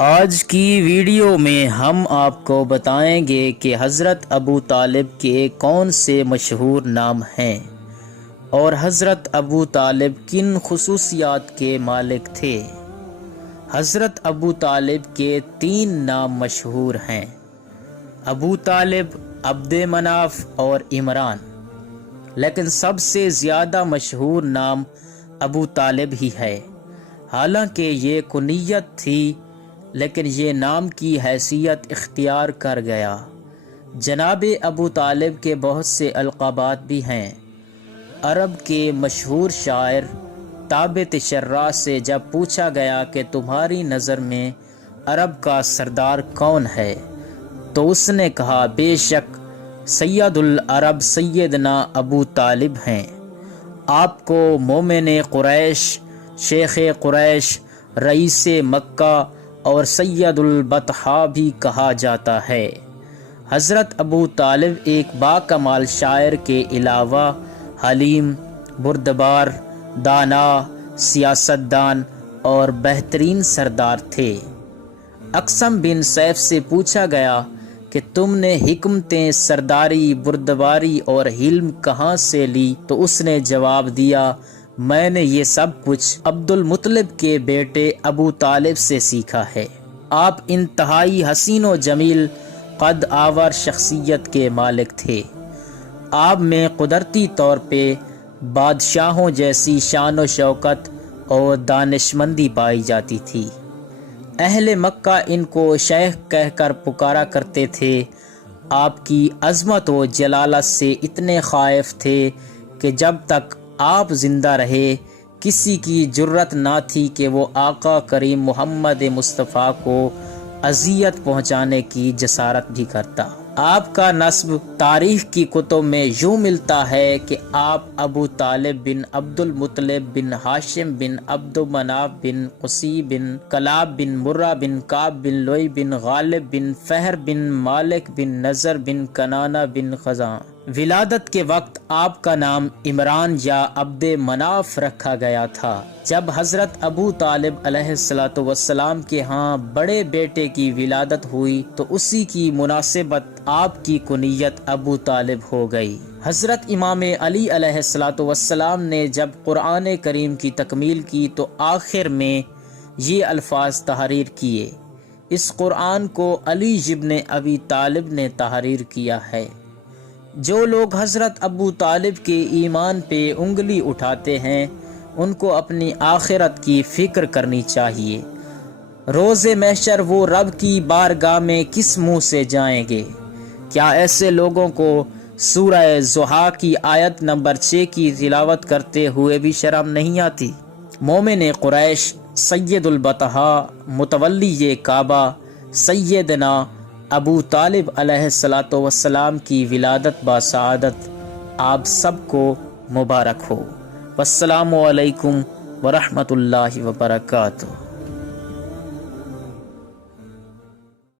آج کی ویڈیو میں ہم آپ کو بتائیں گے کہ حضرت ابو طالب کے کون سے مشہور نام ہیں اور حضرت ابو طالب کن خصوصیات کے مالک تھے۔ حضرت ابو طالب کے 3 نام مشہور ہیں: ابو طالب، عبد مناف اور عمران، لیکن سب سے زیادہ مشہور نام ابو طالب ہی ہے۔ حالانکہ یہ کنیت تھی لیکن یہ نام کی حیثیت اختیار کر گیا۔ جناب ابو طالب کے بہت سے القابات بھی ہیں۔ عرب کے مشہور شاعر طابت شراح سے جب پوچھا گیا کہ تمہاری نظر میں عرب کا سردار کون ہے تو اس نے کہا، بے شک سید العرب سیدنا ابو طالب ہیں۔ آپ کو مومن قریش، شیخ قریش، رئیس مکہ اور سید البطحاء بھی کہا جاتا ہے۔ حضرت ابو طالب ایک باکمال شاعر کے علاوہ حلیم، بردبار، دانا، سیاستدان اور بہترین سردار تھے۔ اقسم بن سیف سے پوچھا گیا کہ تم نے حکمتیں، سرداری، بردباری اور حلم کہاں سے لی تو اس نے جواب دیا، میں نے یہ سب کچھ عبد المطلب کے بیٹے ابو طالب سے سیکھا ہے۔ آپ انتہائی حسین و جمیل قد آور شخصیت کے مالک تھے۔ آپ میں قدرتی طور پہ بادشاہوں جیسی شان و شوکت اور دانشمندی پائی جاتی تھی۔ اہل مکہ ان کو شیخ کہہ کر پکارا کرتے تھے۔ آپ کی عظمت و جلالت سے اتنے خائف تھے کہ جب تک آپ زندہ رہے کسی کی جرت نہ تھی کہ وہ آقا کریم محمد مصطفیٰ کو اذیت پہنچانے کی جسارت بھی کرتا۔ آپ کا نسب تاریخ کی کتب میں یوں ملتا ہے کہ آپ ابو طالب بن عبد المطلب بن ہاشم بن عبد مناف بن قصی بن کلاب بن مرہ بن کعب بن لوئی بن غالب بن فہر بن مالک بن نضر بن کنانہ بن خزاں۔ ولادت کے وقت آپ کا نام عمران یا عبد مناف رکھا گیا تھا۔ جب حضرت ابو طالب علیہ السلام کے ہاں بڑے بیٹے کی ولادت ہوئی تو اسی کی مناسبت آپ کی کنیت ابو طالب ہو گئی۔ حضرت امام علی علیہ السلام نے جب قرآن کریم کی تکمیل کی تو آخر میں یہ الفاظ تحریر کیے، اس قرآن کو علی ابن ابی طالب نے تحریر کیا ہے۔ جو لوگ حضرت ابو طالب کے ایمان پہ انگلی اٹھاتے ہیں ان کو اپنی آخرت کی فکر کرنی چاہیے۔ روز محشر وہ رب کی بارگاہ میں کس منہ سے جائیں گے؟ کیا ایسے لوگوں کو سورہ ضحیٰ کی آیت نمبر 6 کی تلاوت کرتے ہوئے بھی شرم نہیں آتی؟ مومن قریش، سید البطحاء، متولی کعبہ سیدنا ابو طالب علیہ السلام کی ولادت بسعادت آپ سب کو مبارک ہو۔ والسلام علیکم ورحمۃ اللہ وبرکاتہ۔